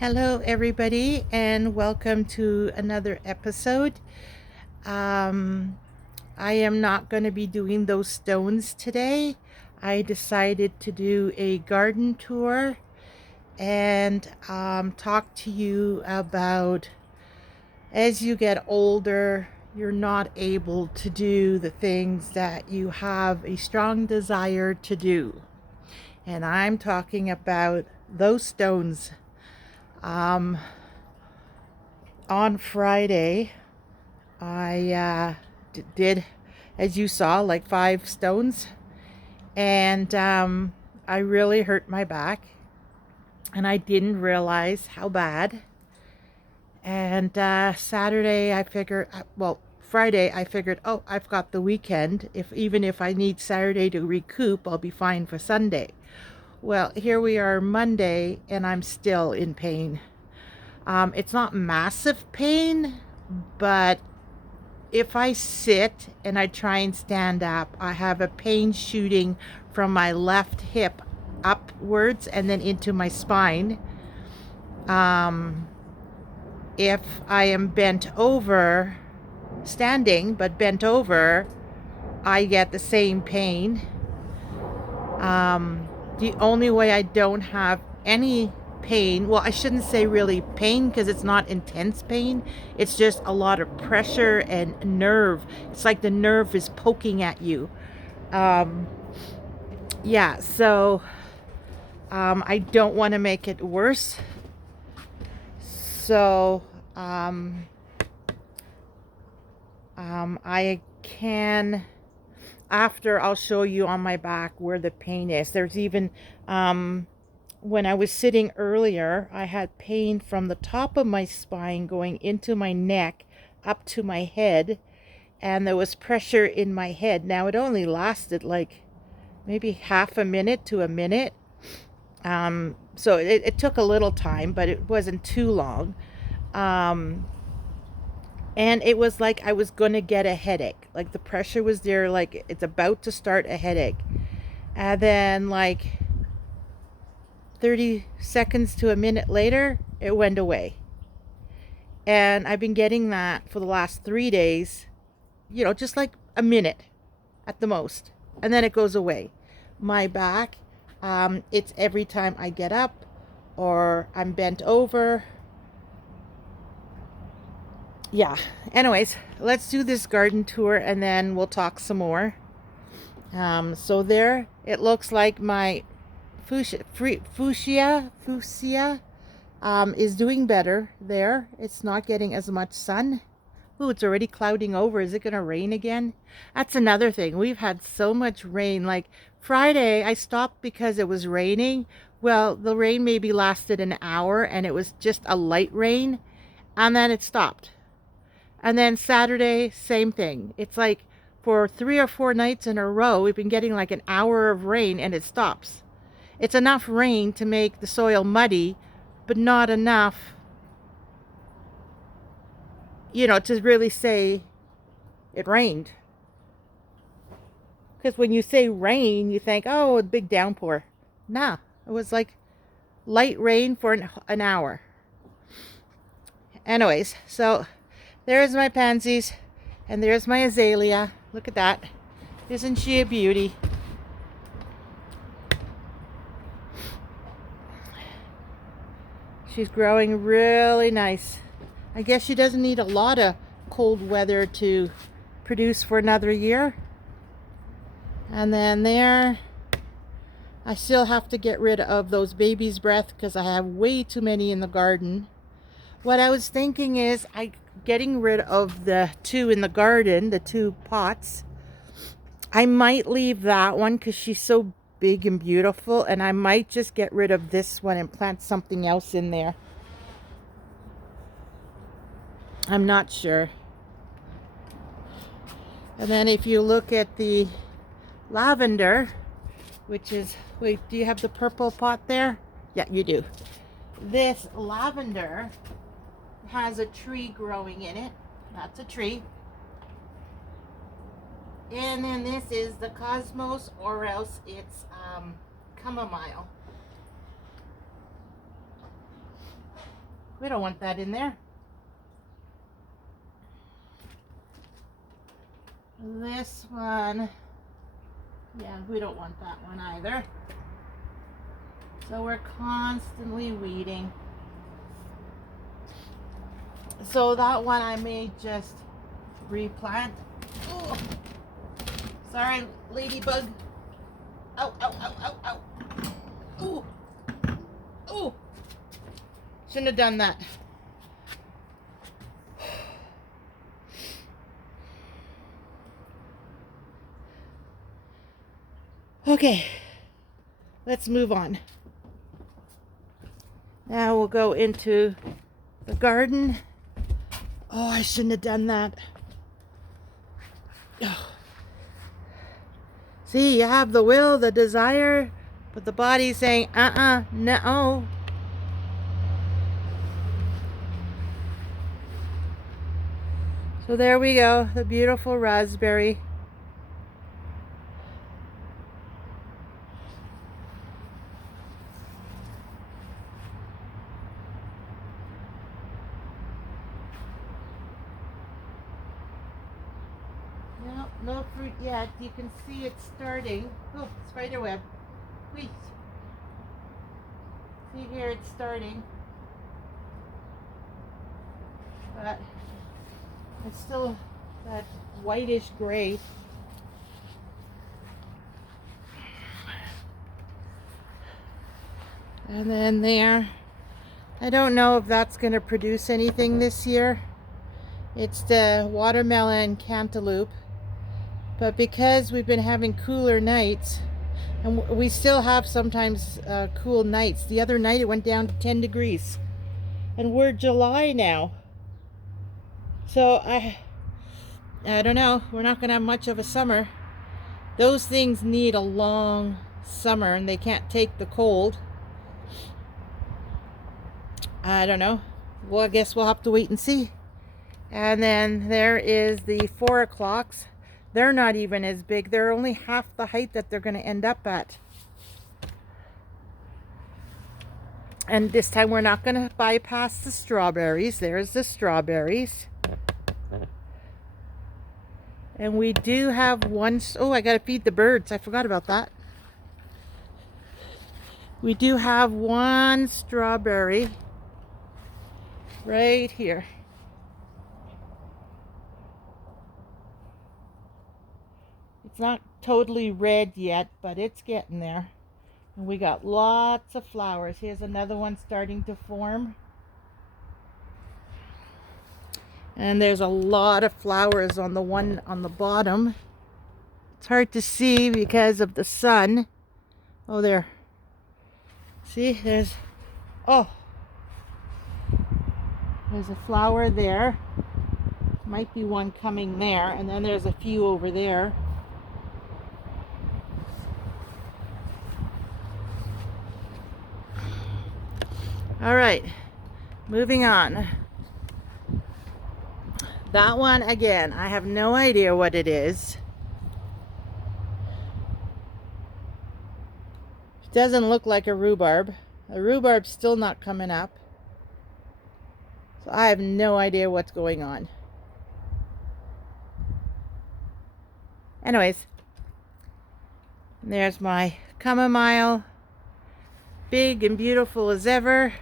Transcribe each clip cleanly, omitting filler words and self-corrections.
Hello, everybody, and welcome to another episode. Um, I am not going to be doing those stones today. I decided to do a garden tour and talk to you about as you get older, you're not able to do the things that you have a strong desire to do. And I'm talking about those stones. Um, on Friday, I did, as you saw, like 5 stones, and I really hurt my back, and I didn't realize how bad. And Saturday, I figured, Friday, I figured, oh, I've got the weekend. Even if I need Saturday to recoup, I'll be fine for Sunday. Well, here we are Monday, and I'm still in pain. It's not massive pain, but if I sit and I try and stand up, I have a pain shooting from my left hip upwards and then into my spine. Um, if I am bent over, standing but bent over, I get the same pain. The only way I don't have any pain, well, I shouldn't say really pain because it's not intense pain. It's just a lot of pressure and nerve. It's like the nerve is poking at you. Um, yeah, so I don't want to make it worse. So I can, after I'll show you on my back where the pain is. There's even, when I was sitting earlier, I had pain from the top of my spine going into my neck up to my head, and there was pressure in my head. Now, it only lasted like maybe half a minute to a minute. So it took a little time, but it wasn't too long. Um, and it was like I was going to get a headache. Like the pressure was there, like it's about to start a headache. And then, like 30 seconds to a minute later, it went away. And I've been getting that for the last 3 days, just like a minute at the most. And then it goes away. My back, it's every time I get up or I'm bent over. Yeah. Anyways, let's do this garden tour and then we'll talk some more. So there, it looks like my fuchsia is doing better there. It's not getting as much sun. Ooh, it's already clouding over. Is it going to rain again? That's another thing. We've had so much rain. Like Friday, I stopped because it was raining. Well, the rain maybe lasted an hour and it was just a light rain, and then it stopped. And then Saturday, same thing. It's like for 3 or 4 nights in a row, we've been getting like an hour of rain and it stops. It's enough rain to make the soil muddy, but not enough, to really say it rained. Because when you say rain, you think, oh, a big downpour. Nah, it was like light rain for an hour. Anyways, so there's my pansies, and there's my azalea. Look at that. Isn't she a beauty? She's growing really nice. I guess she doesn't need a lot of cold weather to produce for another year. And then there, I still have to get rid of those baby's breath because I have way too many in the garden. What I was thinking is getting rid of the 2 in the garden, the 2 pots. I might leave that one because she's so big and beautiful, and I might just get rid of this one and plant something else in there. I'm not sure. And then if you look at the lavender, which is, wait, do you have the purple pot there? Yeah, you do. This lavender has a tree growing in it. That's a tree. And then this is the cosmos, or else it's chamomile. We don't want that in there. This one, yeah, we don't want that one either. So we're constantly weeding. So that one I may just replant. Oh, sorry, ladybug. Ow, ow, ow, ow, ow. Ooh. Ooh. Shouldn't have done that. Okay, let's move on. Now we'll go into the garden. Oh, I shouldn't have done that. Oh. See, you have the will, the desire, but the body's saying, no. So there we go, the beautiful raspberry. No fruit yet. You can see it's starting. Oh, spider web. Please. See here, it's starting. But it's still that whitish gray. And then there. I don't know if that's going to produce anything this year. It's the watermelon cantaloupe. But because we've been having cooler nights, and we still have sometimes cool nights. The other night it went down to 10 degrees. And we're July now. So I don't know. We're not going to have much of a summer. Those things need a long summer and they can't take the cold. I don't know. Well, I guess we'll have to wait and see. And then there is the 4 o'clocks. They're not even as big. They're only half the height that they're going to end up at. And this time we're not going to bypass the strawberries. There's the strawberries. And we do have one. Oh, I got to feed the birds. I forgot about that. We do have one strawberry right here. It's not totally red yet, but it's getting there. And we got lots of flowers. Here's another one starting to form. And there's a lot of flowers on the one on the bottom. It's hard to see because of the sun. Oh, there. See, there's a flower there. Might be one coming there. And then there's a few over there. All right, moving on. That one, again, I have no idea what it is. It doesn't look like a rhubarb. The rhubarb's still not coming up. So I have no idea what's going on. Anyways, there's my chamomile. Big and beautiful as ever.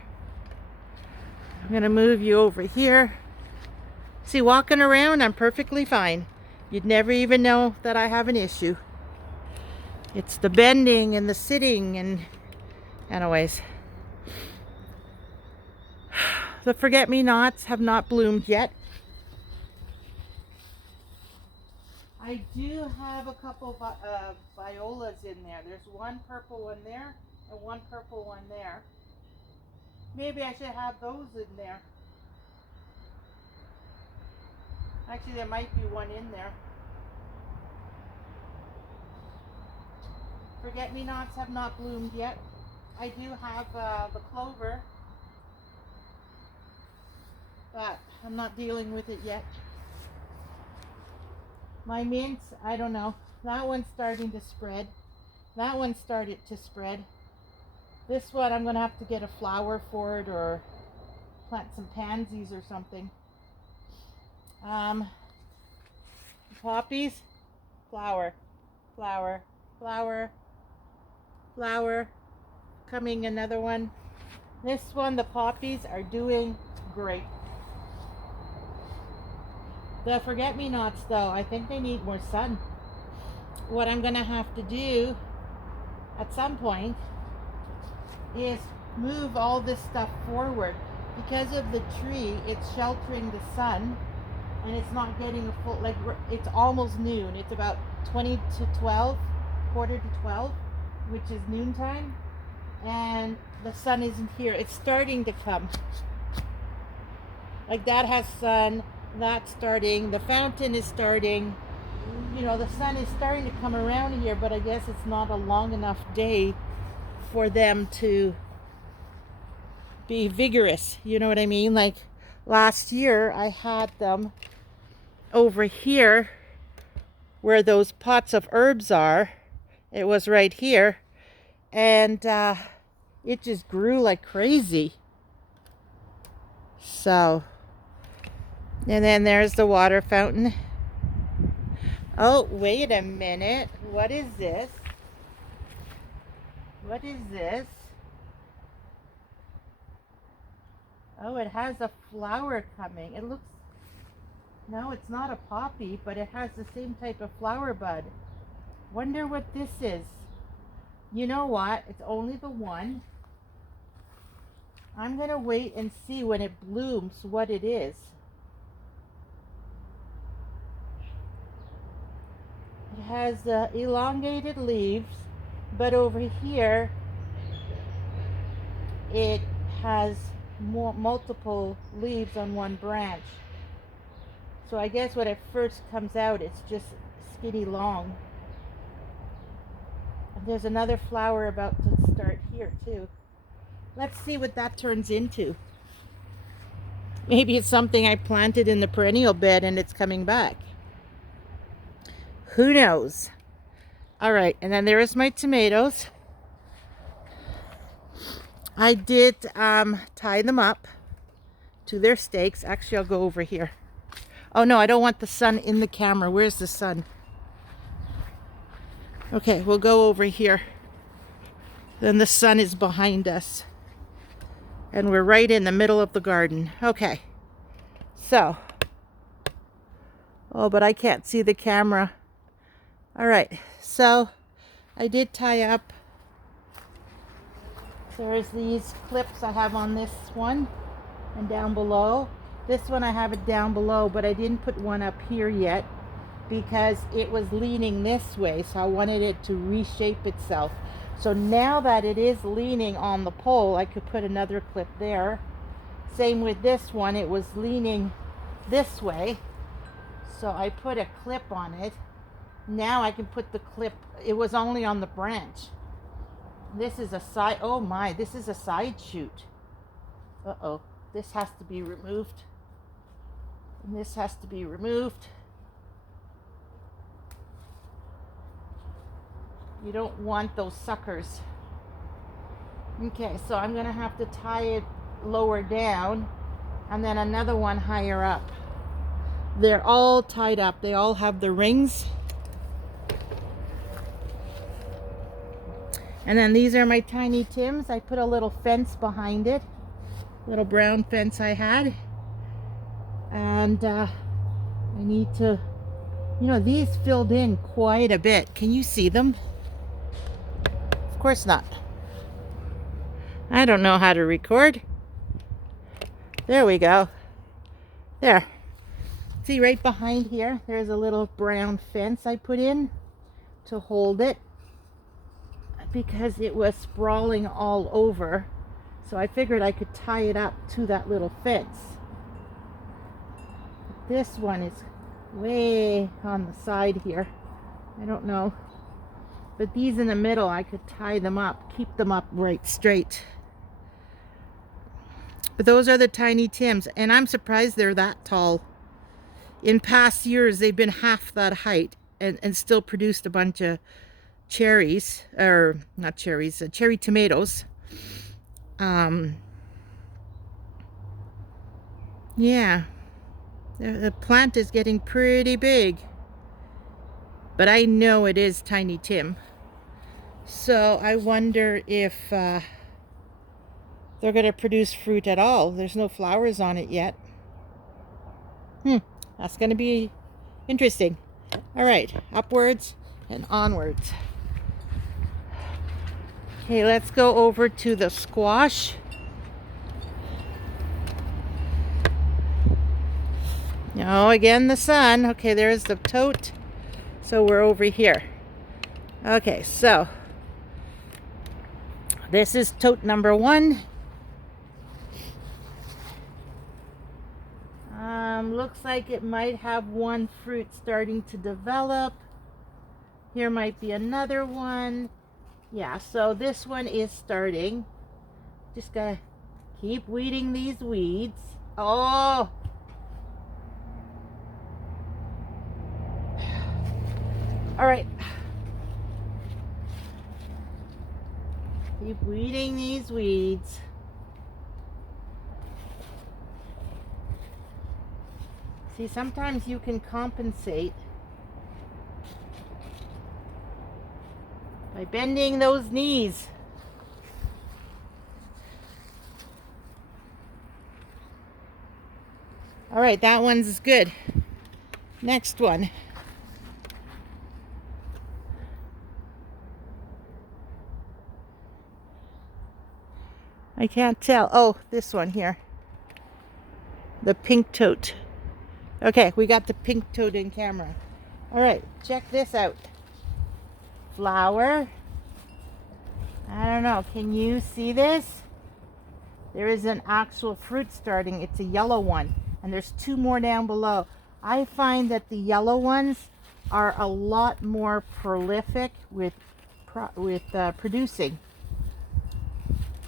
I'm going to move you over here. See, walking around, I'm perfectly fine. You'd never even know that I have an issue. It's the bending and the sitting and anyways. The forget-me-nots have not bloomed yet. I do have a couple of violas in there. There's one purple one there and one purple one there. Maybe I should have those in there. Actually, there might be one in there. Forget-me-nots have not bloomed yet. I do have the clover, but I'm not dealing with it yet. My mints, I don't know. That one's starting to spread. That one started to spread. This one, I'm going to have to get a flower for it or plant some pansies or something. Poppies, flower, flower, flower, flower. Coming another one. This one, the poppies are doing great. The forget-me-nots, though, I think they need more sun. What I'm gonna have to do at some point is move all this stuff forward. Because of the tree, it's sheltering the sun, and it's not getting a full, like, it's almost noon. It's about 20 to 12, quarter to 12, which is noontime, and the sun isn't here. It's starting to come. Like, that has sun, that's starting, the fountain is starting. You know, the sun is starting to come around here, but I guess it's not a long enough day for them to be vigorous. You know what I mean? Like, last year I had them over here where those pots of herbs are. It was right here, and it just grew like crazy. So, and then there's the water fountain. Oh, wait a minute. What is this? What is this? Oh, it has a flower coming. It looks... No, it's not a poppy, but it has the same type of flower bud. Wonder what this is. You know what? It's only the one. I'm going to wait and see when it blooms what it is. It has elongated leaves, but over here it has multiple leaves on one branch. So I guess when it first comes out, it's just skinny long. And there's another flower about to start here too. Let's see what that turns into. Maybe it's something I planted in the perennial bed and it's coming back. Who knows? All right, and then there is my tomatoes. I did tie them up to their stakes. Actually, I'll go over here. Oh no, I don't want the sun in the camera. Where's the sun? Okay, we'll go over here. Then the sun is behind us. And we're right in the middle of the garden. Okay, so. Oh, but I can't see the camera. All right, so I did tie up. There's these clips I have on this one and down below. This one I have it down below, but I didn't put one up here yet because it was leaning this way, so I wanted it to reshape itself. So now that it is leaning on the pole, I could put another clip there. Same with this one, it was leaning this way, so I put a clip on it. Now I can put the clip, it was only on the branch. This is a side, oh my, this is a side shoot. Uh-oh, this has to be removed. And this has to be removed. You don't want those suckers. Okay, so I'm gonna have to tie it lower down and then another one higher up. They're all tied up. They all have the rings. And then these are my tiny Tims. I put a little fence behind it. Little brown fence I had. And I need to, you know, these filled in quite a bit. Can you see them? Of course not. I don't know how to record. There we go. There. See, right behind here, there's a little brown fence I put in to hold it because it was sprawling all over. So I figured I could tie it up to that little fence. This one is way on the side here. I don't know. But these in the middle, I could tie them up, keep them up right straight. But those are the tiny Tims, and I'm surprised they're that tall. In past years, they've been half that height and still produced a bunch of cherries, or not cherries, cherry tomatoes. Yeah, the plant is getting pretty big. But I know it is Tiny Tim. So I wonder if they're going to produce fruit at all. There's no flowers on it yet. That's going to be interesting. All right, upwards and onwards. Okay, let's go over to the squash. Oh, again, the sun. Okay, there's the tote. So we're over here. Okay, so this is tote number 1. Looks like it might have one fruit starting to develop. Here might be another one. Yeah, so this one is starting. Just gotta keep weeding these weeds. Oh! All right. Keep weeding these weeds. See, sometimes you can compensate by bending those knees. All right, that one's good. Next one. I can't tell. Oh, this one here. The pink tote. Okay, we got the pink tote in camera. All right, check this out. Flower. I don't know. Can you see this? There is an actual fruit starting. It's a yellow one. And there's 2 more down below. I find that the yellow ones are a lot more prolific with producing.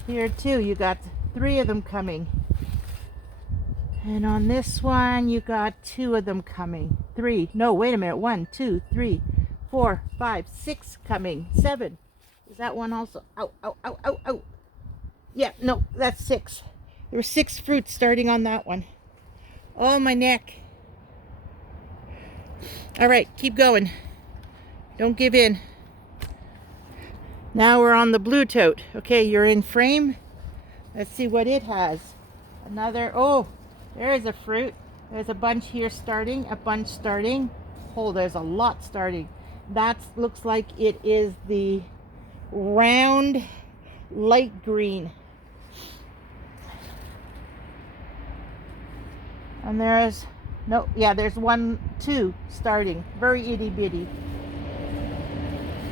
Here too, you got 3 of them coming. And on this one, you got 2 of them coming. 3. No, wait a minute. 1, 2, 3, 4, 5, 6 coming. 7. Is that one also? Ow, ow, ow, ow, ow. Yeah, no, that's 6. There were 6 fruits starting on that one. Oh, my neck. All right, keep going. Don't give in. Now we're on the blue tote. Okay, you're in frame. Let's see what it has. Another, oh, there's a fruit. There's a bunch here starting, a bunch starting. Oh, there's a lot starting. That looks like it is the round light green. And there's, no, yeah, there's 1, 2 starting. Very itty bitty.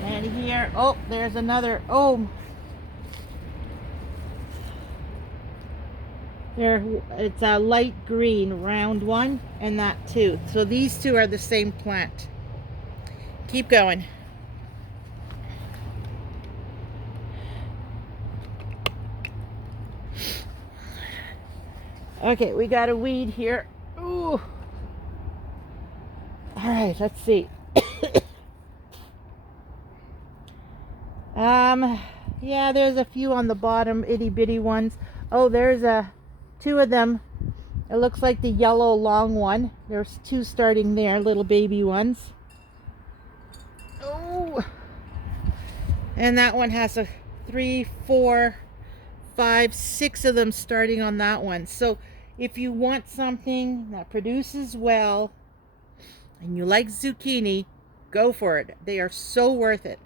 And here, oh, there's another, oh. There, it's a light green, round one, and that too. So these 2 are the same plant. Keep going. Okay, we got a weed here. Ooh. All right, let's see. Yeah, there's a few on the bottom, itty bitty ones. Oh, there's 2 of them. It looks like the yellow long one. There's 2 starting there, little baby ones. Oh, and that one has 3, 4, 5, 6 of them starting on that one. So if you want something that produces well and you like zucchini, go for it. They are so worth it.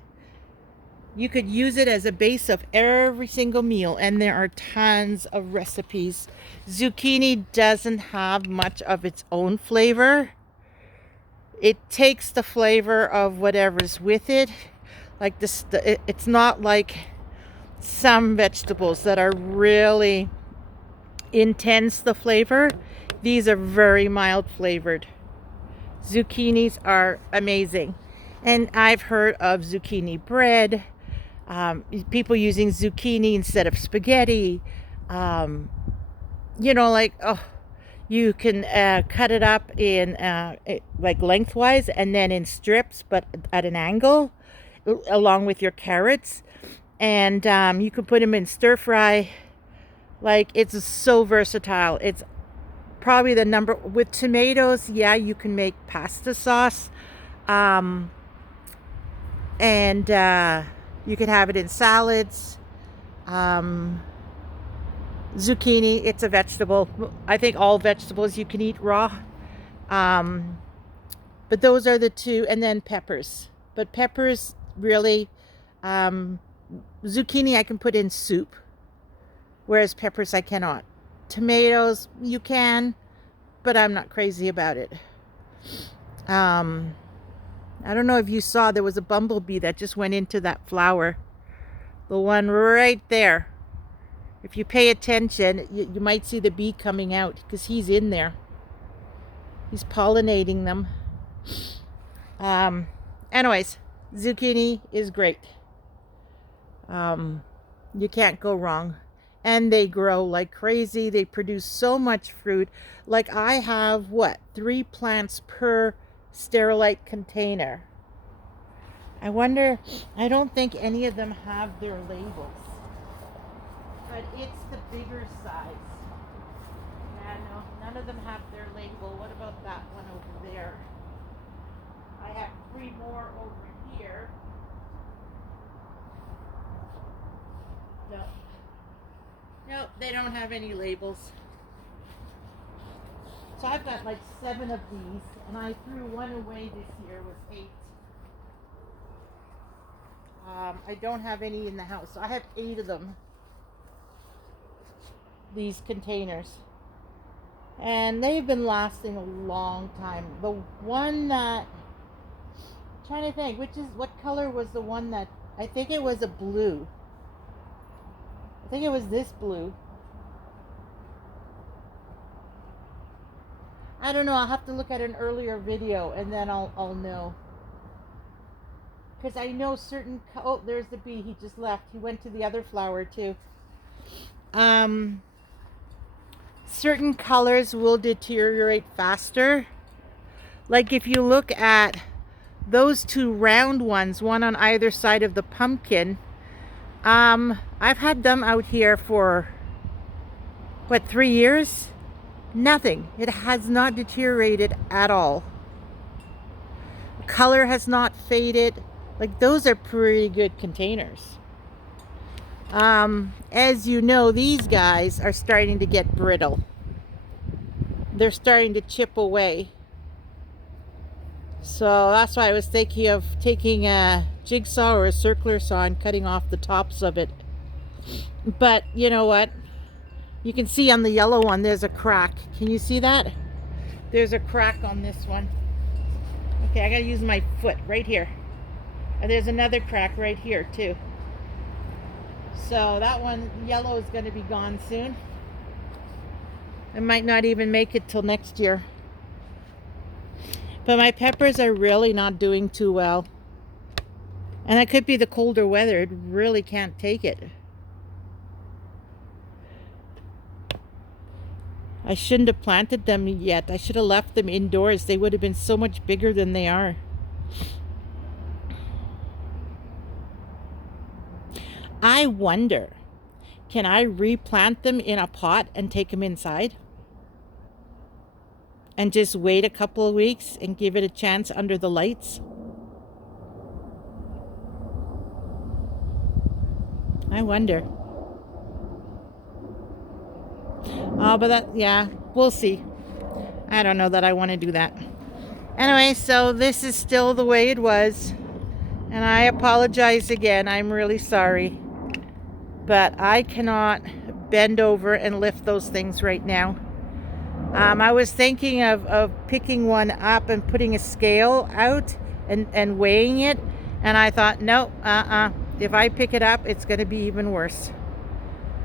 You could use it as a base of every single meal, and there are tons of recipes. Zucchini doesn't have much of its own flavor. It takes the flavor of whatever's with it. Like this, it's not like some vegetables that are really intense, the flavor. These are very mild flavored. Zucchinis are amazing. And I've heard of zucchini bread. People using zucchini instead of spaghetti. You know, like, oh, you can cut it up in like lengthwise and then in strips, but at an angle, along with your carrots. And you can put them in stir fry. Like, it's so versatile. It's probably the number. With tomatoes, yeah, you can make pasta sauce. And you can have it in salads. Zucchini, it's a vegetable. I think all vegetables you can eat raw. But those are the two, and then peppers. But peppers, really, zucchini I can put in soup, whereas peppers I cannot. Tomatoes, you can, but I'm not crazy about it. I don't know if you saw, there was a bumblebee that just went into that flower. The one right there. If you pay attention, you might see the bee coming out because he's in there. He's pollinating them. Anyways, zucchini is great. You can't go wrong. And they grow like crazy. They produce so much fruit. Like I have, 3 plants per sterilite container. I wonder, I don't think any of them have their labels. But it's the bigger size. Yeah, no, none of them have their label. What about that one over there? I have 3 more over here. No, they don't have any labels. So I've got like 7 of these, and I threw one away this year with 8. I don't have any in the house, so I have 8 of them. These containers, and they've been lasting a long time. The one that, I'm trying to think, what color was the one that, I think it was a blue. I think it was this blue. I don't know. I'll have to look at an earlier video and then I'll know. Because I know certain... Oh, there's the bee. He just left. He went to the other flower too. Certain colors will deteriorate faster. Like if you look at those 2 round ones, one on either side of the pumpkin, I've had them out here for 3 years? Nothing. It has not deteriorated at all. Color has not faded. Like those are pretty good containers. As you know, these guys are starting to get brittle. They're starting to chip away. So that's why I was thinking of taking a jigsaw or a circular saw and cutting off the tops of it. But you know what? You can see on the yellow one, there's a crack. Can you see that? There's a crack on this one. Okay, I gotta use my foot right here. And there's another crack right here too. So that one, yellow, is going to be gone soon. I might not even make it till next year. But my peppers are really not doing too well. And it could be the colder weather. It really can't take it. I shouldn't have planted them yet. I should have left them indoors. They would have been so much bigger than they are. I wonder, can I replant them in a pot and take them inside? And just wait a couple of weeks and give it a chance under the lights? I wonder. Oh, but that, yeah, we'll see. I don't know that I want to do that. Anyway, so this is still the way it was. And I apologize again. I'm really sorry. But I cannot bend over and lift those things right now. I was thinking of picking one up and putting a scale out and weighing it. And I thought, no, if I pick it up, it's going to be even worse.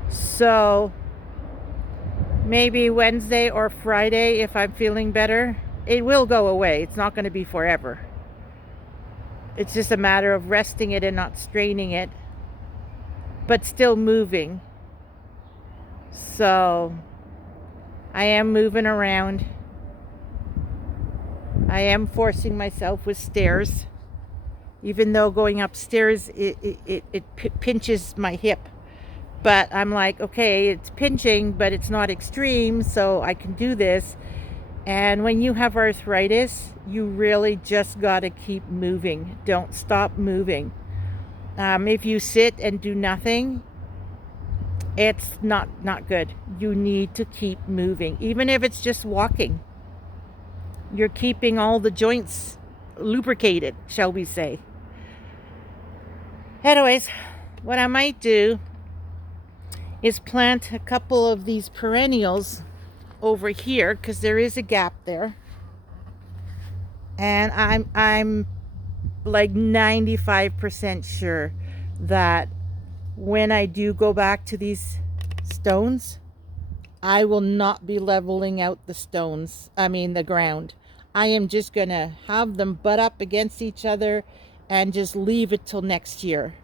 So maybe Wednesday or Friday, if I'm feeling better, it will go away. It's not going to be forever. It's just a matter of resting it and not straining it, but still moving. So I am moving around. I am forcing myself with stairs, even though going upstairs it pinches my hip. But I'm like, okay, it's pinching, but it's not extreme, so I can do this. And when you have arthritis, you really just got to keep moving. Don't stop moving. If you sit and do nothing, it's not good. You need to keep moving, even if it's just walking. You're keeping all the joints lubricated, shall we say. Anyways, what I might do is plant a couple of these perennials over here, because there is a gap there, and I'm like 95% sure that when I do go back to these stones, I will not be leveling out the ground. I am just gonna have them butt up against each other and just leave it till next year.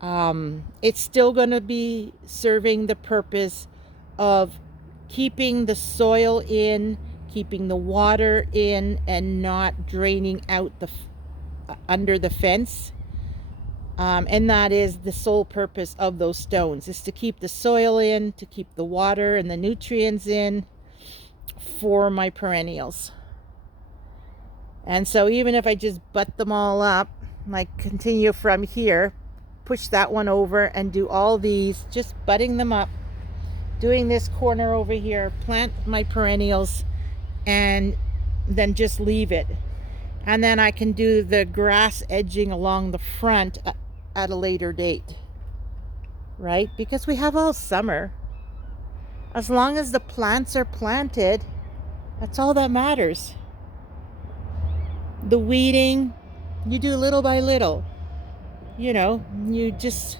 It's still gonna be serving the purpose of keeping the soil in, keeping the water in, and not draining out under the fence. And that is the sole purpose of those stones, is to keep the soil in, to keep the water and the nutrients in for my perennials. And so even if I just butt them all up, like continue from here, push that one over and do all these, just butting them up, doing this corner over here, plant my perennials, and then just leave it. And then I can do the grass edging along the front at a later date, right? Because we have all summer. As long as the plants are planted, that's all that matters. The weeding, you do little by little. You just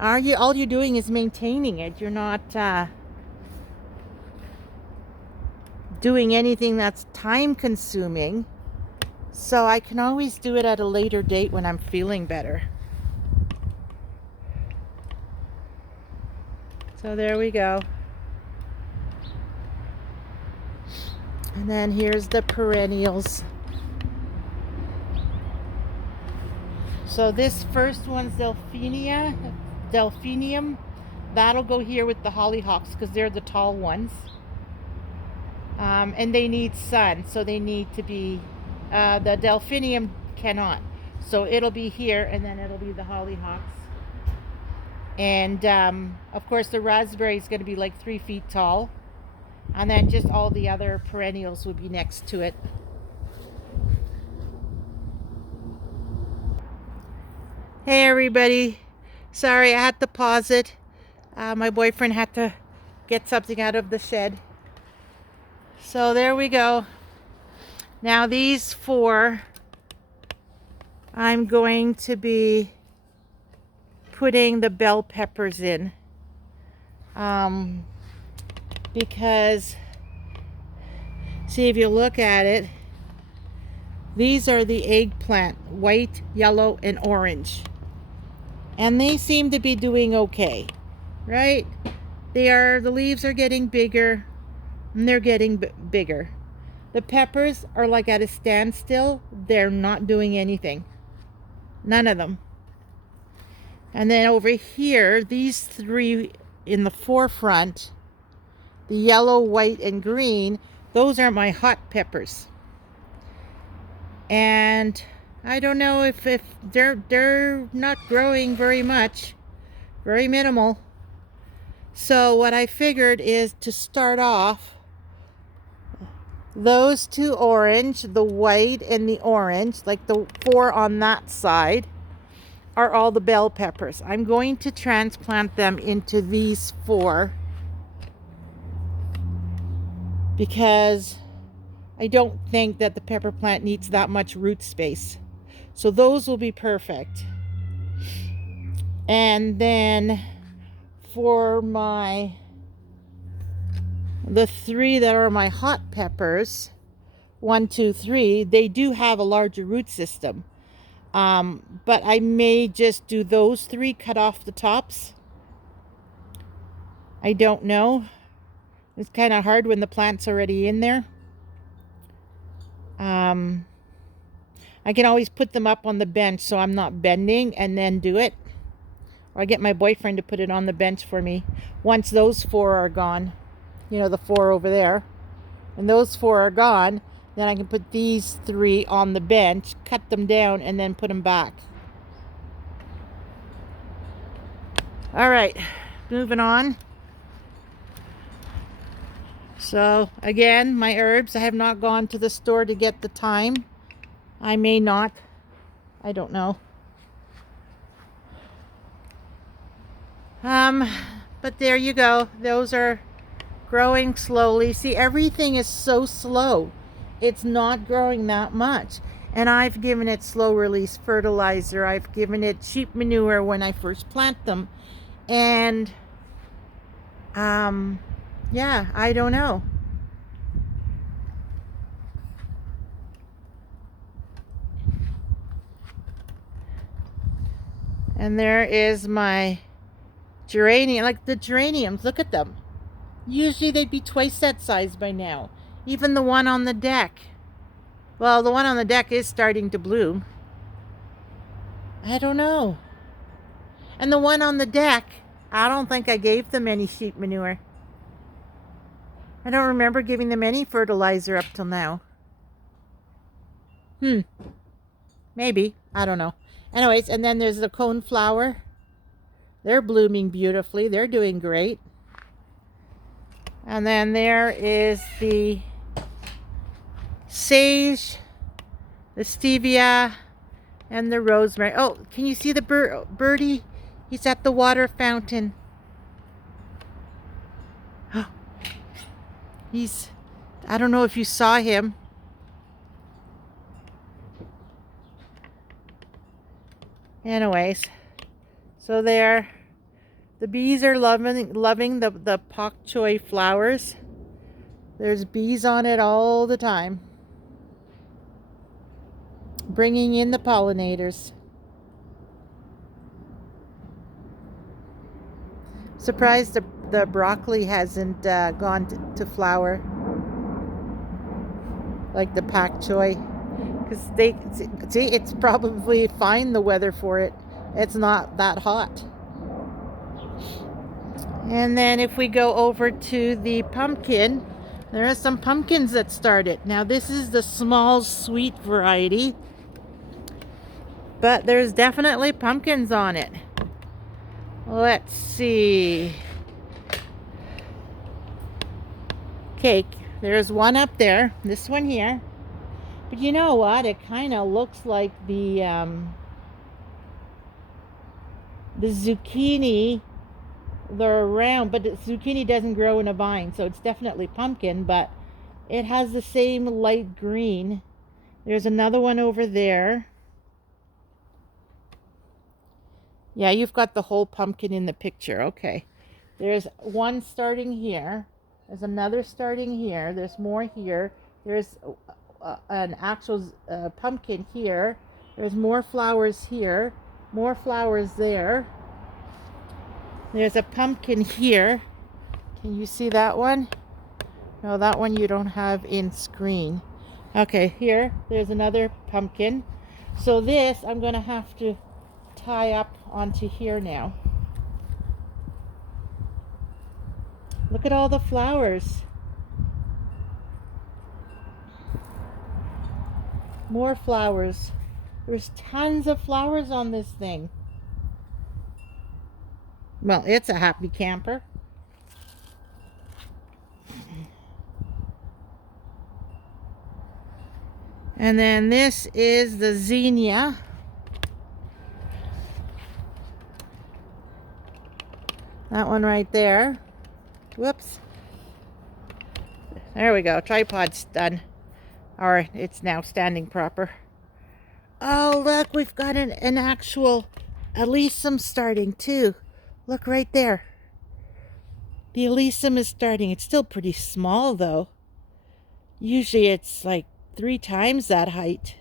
all you're doing is maintaining it. You're not doing anything that's time consuming. So I can always do it at a later date when I'm feeling better. So there we go. And then here's the perennials. So this first one's delphinium. That'll go here with the hollyhocks because they're the tall ones. And they need sun, so they need to be, the delphinium cannot. So it'll be here, and then it'll be the hollyhocks. And of course the raspberry is going to be like 3 feet tall. And then just all the other perennials would be next to it. Hey everybody, sorry I had to pause it. My boyfriend had to get something out of the shed. So there we go. Now these 4, I'm going to be putting the bell peppers in. Because, see, if you look at it, these are the eggplant, white, yellow, and orange. And they seem to be doing okay, right? The leaves are getting bigger, and they're getting bigger. The peppers are like at a standstill. They're not doing anything. None of them. And then over here, these 3 in the forefront, the yellow, white, and green, those are my hot peppers. And I don't know if they're not growing very much, very minimal. So what I figured is to start off, those 2 orange, the white and the orange, like the 4 on that side, are all the bell peppers. I'm going to transplant them into these 4 because I don't think that the pepper plant needs that much root space. So those will be perfect. And then for the 3 that are my hot peppers, 1, 2, 3, they do have a larger root system. But I may just do those 3, cut off the tops. I don't know. It's kind of hard when the plant's already in there. I can always put them up on the bench so I'm not bending and then do it. Or I get my boyfriend to put it on the bench for me. Once those 4 are gone, you know, the 4 over there, and those 4 are gone, then I can put these 3 on the bench, cut them down, and then put them back. All right, moving on. So again, my herbs, I have not gone to the store to get the thyme. I may not. I don't know. But there you go. Those are growing slowly. See, everything is so slow. It's not growing that much. And I've given it slow release fertilizer. I've given it sheep manure when I first plant them. And, yeah, I don't know. And there is my geranium. Like the geraniums, look at them. Usually they'd be twice that size by now. Even the one on the deck. Well, the one on the deck is starting to bloom. I don't know. And the one on the deck, I don't think I gave them any sheep manure. I don't remember giving them any fertilizer up till now. Maybe. I don't know. Anyways, and then there's the coneflower. They're blooming beautifully. They're doing great. And then there is the sage, the stevia, and the rosemary. Oh, can you see the birdie? He's at the water fountain. I don't know if you saw him. Anyways, so there, the bees are loving the pak choi flowers. There's bees on it all the time, bringing in the pollinators. Surprised the broccoli hasn't gone to flower like the pak choi, because they see it's probably fine, the weather for it. It's not that hot. And then if we go over to the pumpkin, there are some pumpkins that started. Now this is the small sweet variety, but there's definitely pumpkins on it. Let's see. Okay, there's one up there, this one here. But you know what? It kind of looks like the zucchini. They're round, but the zucchini doesn't grow in a vine, so it's definitely pumpkin, but it has the same light green. There's another one over there. Yeah, you've got the whole pumpkin in the picture. Okay. There's one starting here. There's another starting here. There's more here. There's an actual pumpkin here. There's more flowers here. More flowers there. There's a pumpkin here. Can you see that one? No, that one you don't have in screen. Okay, here. There's another pumpkin. So this, I'm going to have to tie up onto here now. Look at all the flowers. More flowers. There's tons of flowers on this thing. Well, it's a happy camper. And then this is the zinnia. That one right there. Whoops. There we go. Tripod's done. Or it's now standing proper. Oh, look, we've got an actual alyssum starting too. Look right there. The alyssum is starting. It's still pretty small though. Usually it's like 3 times that height.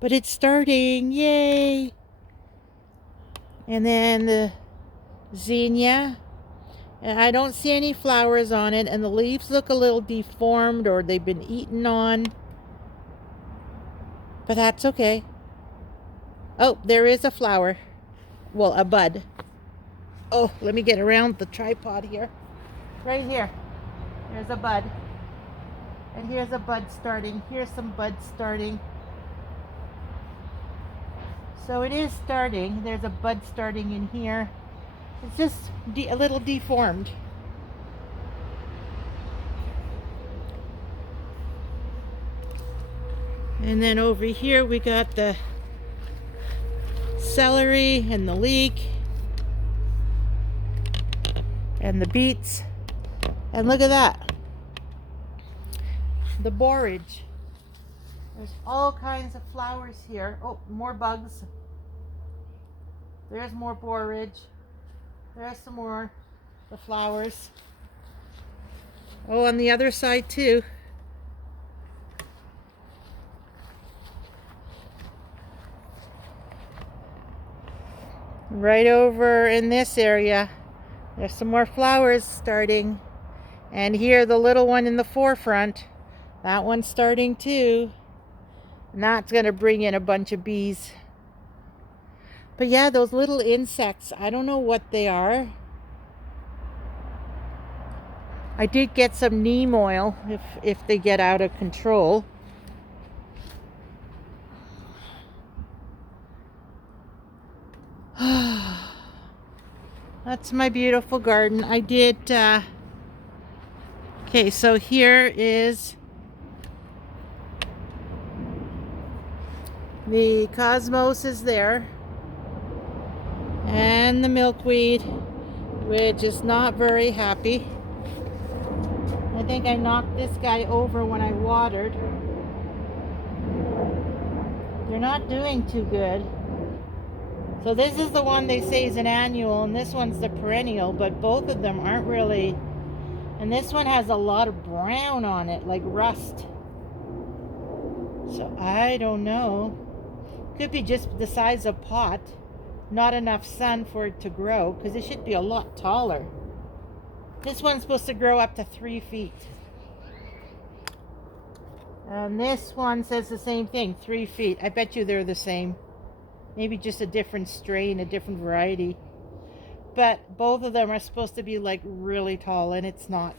But it's starting. Yay! And then the zinnia. And I don't see any flowers on it, and the leaves look a little deformed or they've been eaten on. But that's okay. Oh, there is a flower. well, a bud. Oh, let me get around the tripod here. Right here. There's a bud. And here's a bud starting. Here's some buds starting. So it is starting. There's a bud starting in here. It's just a little deformed. And then over here we got the celery and the leek and the beets. And look at that. The borage. There's all kinds of flowers here. Oh, more bugs. There's more borage. There's some more. The flowers. Oh, on the other side too. Right over in this area, there's some more flowers starting. And here, the little one in the forefront, that one's starting too. And that's going to bring in a bunch of bees. But yeah, those little insects, I don't know what they are. I did get some neem oil if they get out of control. That's my beautiful garden. I did, okay, so here is the cosmos is there. And the milkweed, which is not very happy. I think I knocked this guy over when I watered. They're not doing too good. So this is the one they say is an annual, and this one's the perennial, but both of them aren't really. And this one has a lot of brown on it, like rust. So I don't know. Could be just the size of pot. Not enough sun for it to grow, because it should be a lot taller. This one's supposed to grow up to 3 feet. And this one says the same thing, 3 feet. I bet you they're the same. Maybe just a different strain, a different variety. But both of them are supposed to be like really tall, and it's not.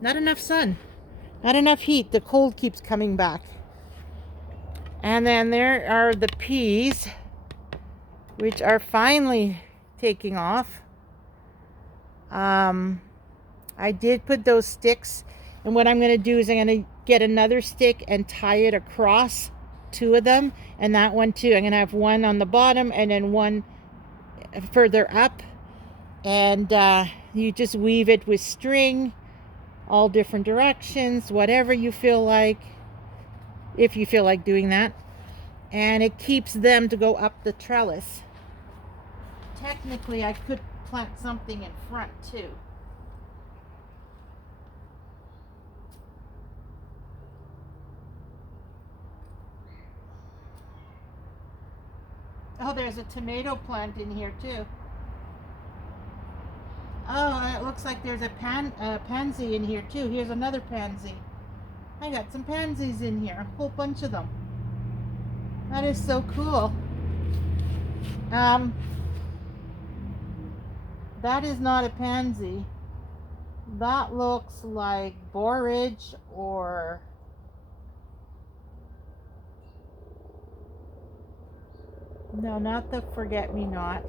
Not enough sun. Not enough heat. The cold keeps coming back. And then there are the peas, which are finally taking off. I did put those sticks, and what I'm going to do is I'm going to get another stick and tie it across 2 of them, and that one too. I'm going to have one on the bottom and then one further up, and you just weave it with string, all different directions, whatever you feel like, if you feel like doing that, and it keeps them to go up the trellis. Technically, I could plant something in front too. Oh, there's a tomato plant in here too. Oh, it looks like there's a pansy in here too. Here's another pansy. I got some pansies in here, a whole bunch of them. That is so cool. That is not a pansy. That looks like borage or no, not the forget-me-not.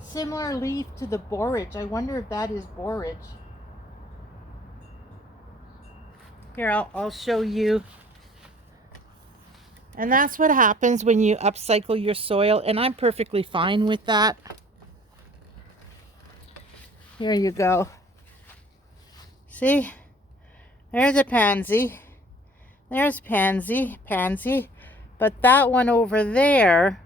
Similar leaf to the borage. I wonder if that is borage. Here, I'll show you. And that's what happens when you upcycle your soil, and I'm perfectly fine with that. Here you go. See? There's a pansy. There's pansy, but that one over there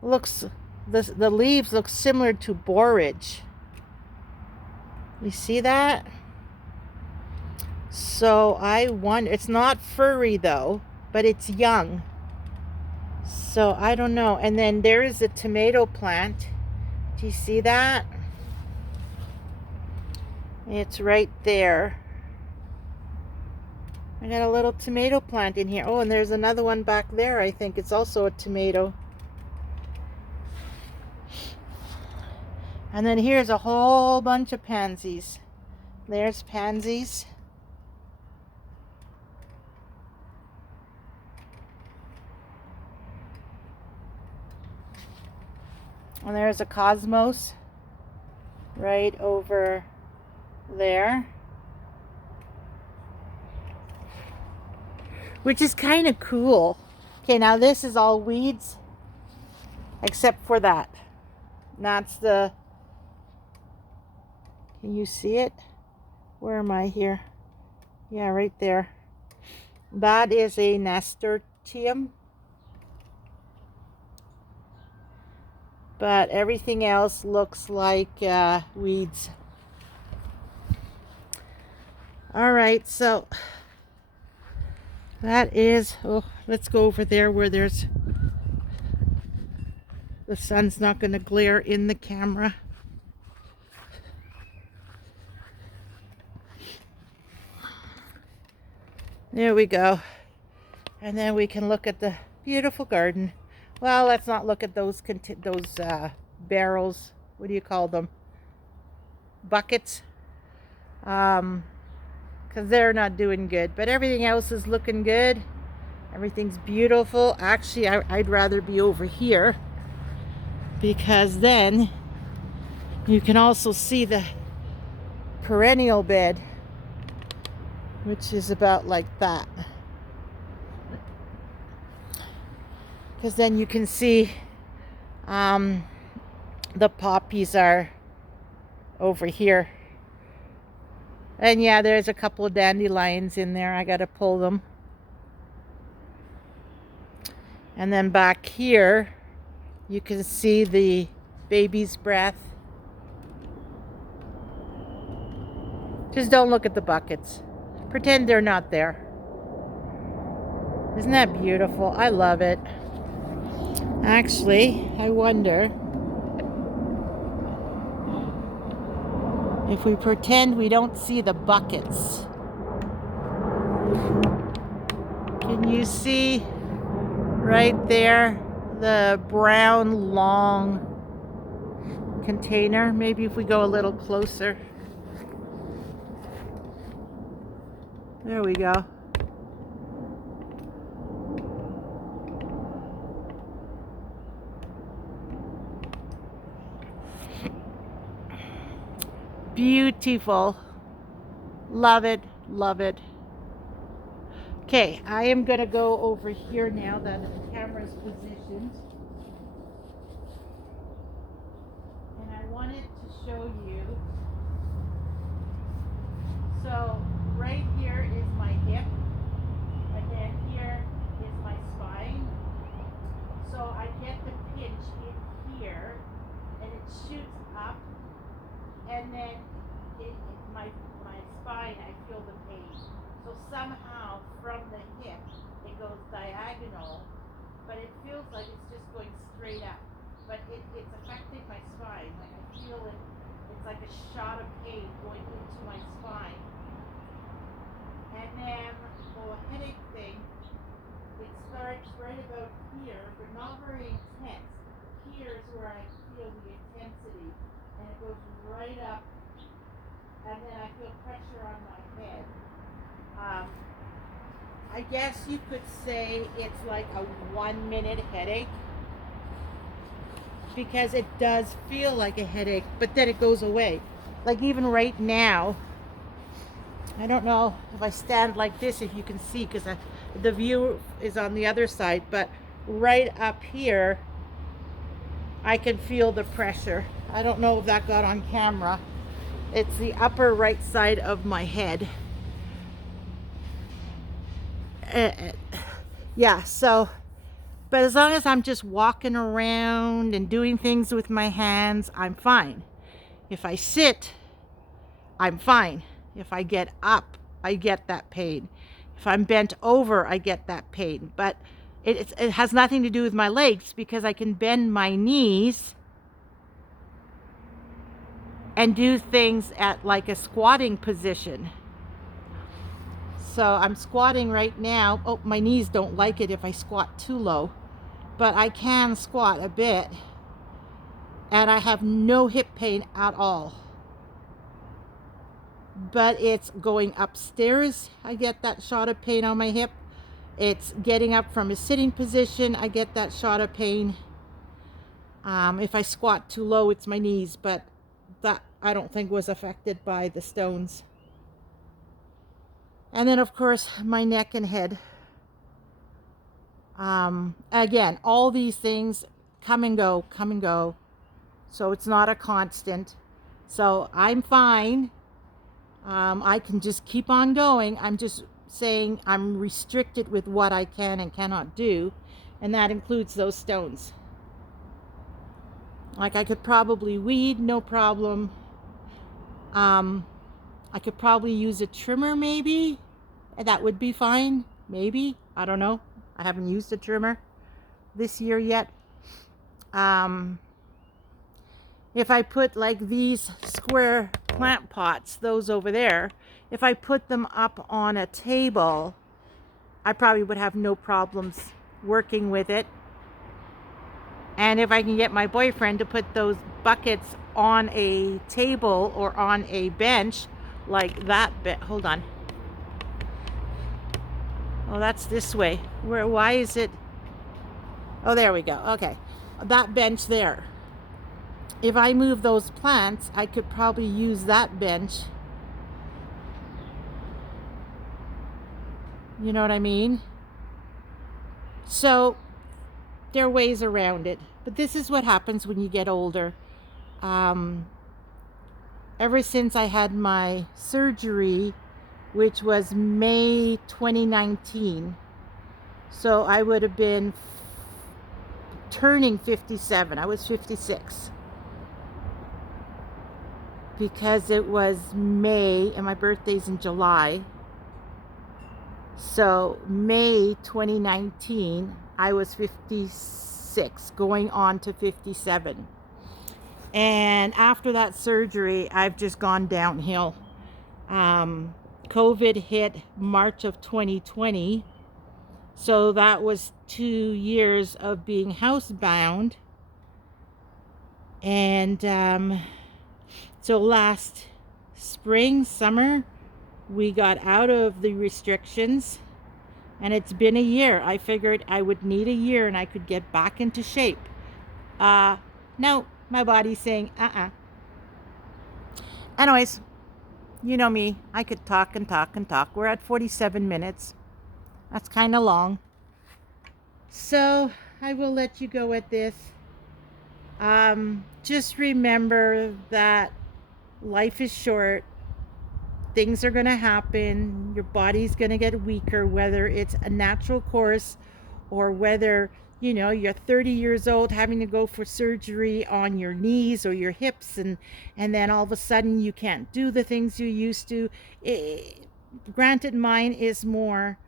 looks, the leaves look similar to borage. You see that? So I wonder, it's not furry though, but it's young. So I don't know. And then there is a tomato plant. Do you see that? It's right there. I got a little tomato plant in here. Oh, and there's another one back there. I think it's also a tomato. And then here's a whole bunch of pansies. There's pansies. And there's a cosmos right over there, which is kind of cool. Okay, now this is all weeds except for that. That's the, can you see it? Where am I here? Yeah, right there. That is a nasturtium. But everything else looks like weeds. All right, so that is, oh, let's go over there where there's, the sun's not going to glare in the camera. There we go. And then we can look at the beautiful garden. Well, let's not look at those barrels. What do you call them? Buckets. Because they're not doing good. But everything else is looking good. Everything's beautiful. Actually, I'd rather be over here, because then you can also see the perennial bed, which is about like that. Because then you can see the poppies are over here. And yeah, there's a couple of dandelions in there. I got to pull them. And then back here, you can see the baby's breath. Just don't look at the buckets. Pretend they're not there. Isn't that beautiful? I love it. Actually, I wonder if we pretend we don't see the buckets. Can you see right there the brown long container? Maybe if we go a little closer. There we go. Beautiful. Love it, love it. Okay, I am going to go over here now that the camera's positioned. And I wanted to show you. So, right here is my hip. And then here is my spine. So I get the pinch in here. And it shoots up. And then my spine, I feel the pain. So somehow from the hip, it goes diagonal, but it feels like it's just going straight up. But it's affecting my spine. Like I feel it, it's like a shot of pain going into my spine. And then the headache thing, it starts right about here, but not very intense. Here is where I feel the intensity. And it goes right up, and then I feel pressure on my head. I guess you could say it's like a 1 minute headache, because it does feel like a headache, but then it goes away. Like even right now, I don't know if I stand like this, if you can see, because the view is on the other side, but right up here, I can feel the pressure. I don't know if that got on camera. It's the upper right side of my head. Yeah, so, but as long as I'm just walking around and doing things with my hands, I'm fine. If I sit, I'm fine. If I get up, I get that pain. If I'm bent over, I get that pain. But it has nothing to do with my legs, because I can bend my knees and do things at like a squatting position. So I'm squatting right now. Oh, my knees don't like it if I squat too low, but I can squat a bit, and I have no hip pain at all. But it's going upstairs, I get that shot of pain on my hip. It's getting up from a sitting position, I get that shot of pain. If I squat too low, it's my knees, but that I don't think was affected by the stones. And then, of course, my neck and head. Again, all these things come and go, come and go. So it's not a constant. So I'm fine. I can just keep on going. I'm just saying I'm restricted with what I can and cannot do. And that includes those stones. Like I could probably weed, no problem. I could probably use a trimmer maybe. That would be fine. Maybe. I don't know. I haven't used a trimmer this year yet. If I put like these square plant pots, those over there, if I put them up on a table, I probably would have no problems working with it. And if I can get my boyfriend to put those buckets on a table or on a bench like that bit, hold on. Oh, that's this way. Why is it? Oh, there we go. Okay. That bench there. If I move those plants, I could probably use that bench. You know what I mean? So there are ways around it. But this is what happens when you get older. Ever since I had my surgery, which was May 2019, so I would have been turning 57. I was 56. Because it was May and my birthday's in July. So May 2019, I was 56, going on to 57. And after that surgery, I've just gone downhill. COVID hit March of 2020. So that was 2 years of being housebound. And so last spring, summer, we got out of the restrictions, and it's been a year. I figured I would need a year and I could get back into shape. No, my body's saying, Anyways, you know me. I could talk and talk and talk. We're at 47 minutes. That's kind of long. So I will let you go at this. Just remember that life is short. Things are going to happen. Your body's going to get weaker, whether it's a natural course or whether, you're 30 years old having to go for surgery on your knees or your hips, and then all of a sudden you can't do the things you used to. Granted, mine is more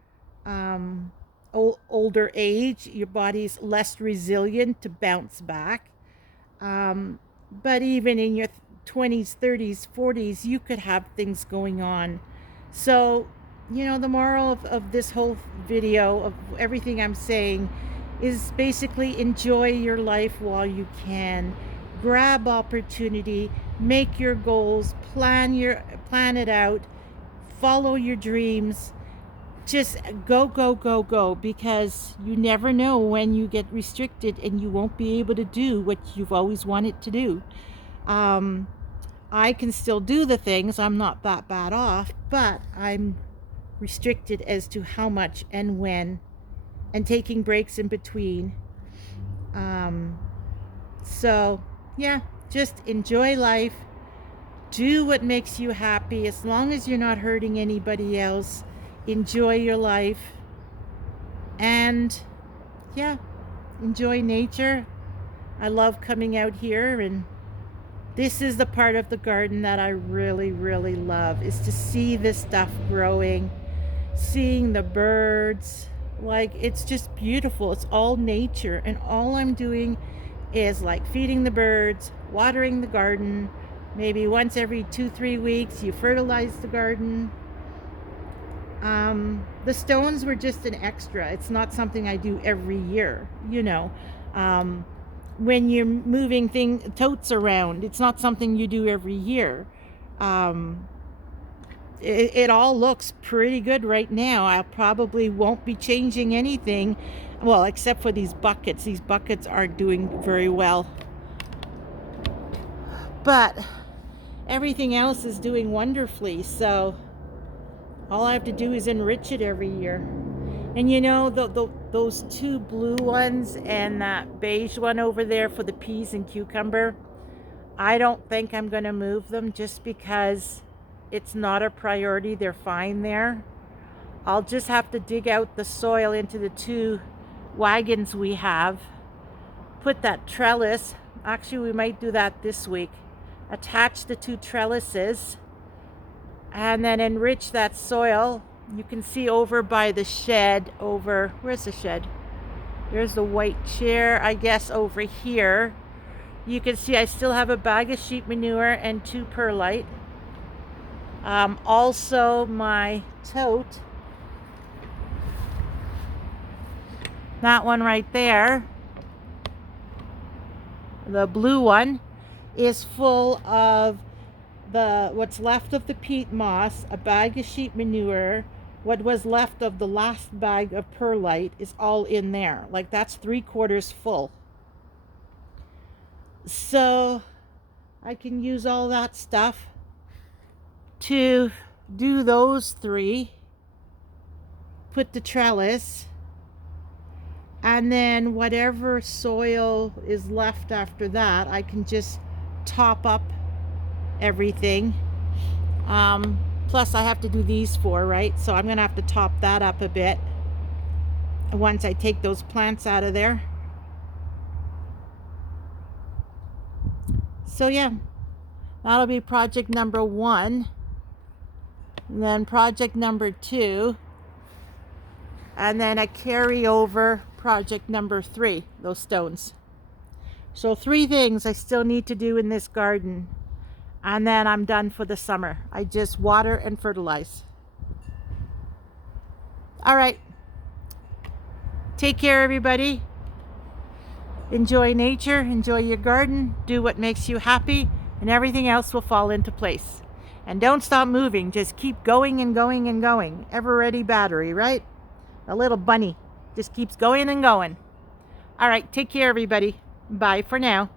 older age. Your body's less resilient to bounce back. But even in your 20s, 30s, 40s, you could have things going on. So, the moral of this whole video, of everything I'm saying, is basically enjoy your life while you can. Grab opportunity, make your goals, plan it out, follow your dreams. Just go, go, go, go, because you never know when you get restricted and you won't be able to do what you've always wanted to do. I can still do the things. I'm not that bad off, but I'm restricted as to how much and when, and taking breaks in between. So yeah, just enjoy life. Do what makes you happy, as long as you're not hurting anybody else. Enjoy your life. And yeah, enjoy nature. I love coming out here, and this is the part of the garden that I really, really love, is to see this stuff growing, seeing the birds. Like, it's just beautiful. It's all nature, and all I'm doing is like feeding the birds, watering the garden. Maybe once every 2-3 weeks you fertilize the garden. The stones were just an extra. It's not something I do every year, you know. Um, when you're moving totes around, it's not something you do every year. Um, it all looks pretty good right now. I probably won't be changing anything, well, except for these buckets. These buckets aren't doing very well. But everything else is doing wonderfully, so all I have to do is enrich it every year. And you know, those two blue ones and that beige one over there for the peas and cucumber, I don't think I'm going to move them just because it's not a priority. They're fine there. I'll just have to dig out the soil into the two wagons we have, put that trellis, actually we might do that this week, attach the two trellises, and then enrich that soil. You can see over by the shed, where's the shed? There's the white chair, I guess, over here. You can see I still have a bag of sheep manure and 2 perlite. Also my tote, that one right there, the blue one, is full of what's left of the peat moss, a bag of sheep manure, what was left of the last bag of perlite is all in there. Like, that's 3/4 full. So I can use all that stuff to do those 3, put the trellis, and then whatever soil is left after that, I can just top up everything. Plus I have to do these 4, right? So I'm gonna have to top that up a bit once I take those plants out of there. So yeah, that'll be project number 1, and then project number 2, and then a carryover project number 3, those stones. So 3 things I still need to do in this garden, and then I'm done for the summer. I just water and fertilize. All right, take care, everybody. Enjoy nature, enjoy your garden, do what makes you happy, and everything else will fall into place. And don't stop moving, just keep going and going and going. Ever ready battery, right? A little bunny just keeps going and going. All right, take care, everybody. Bye for now.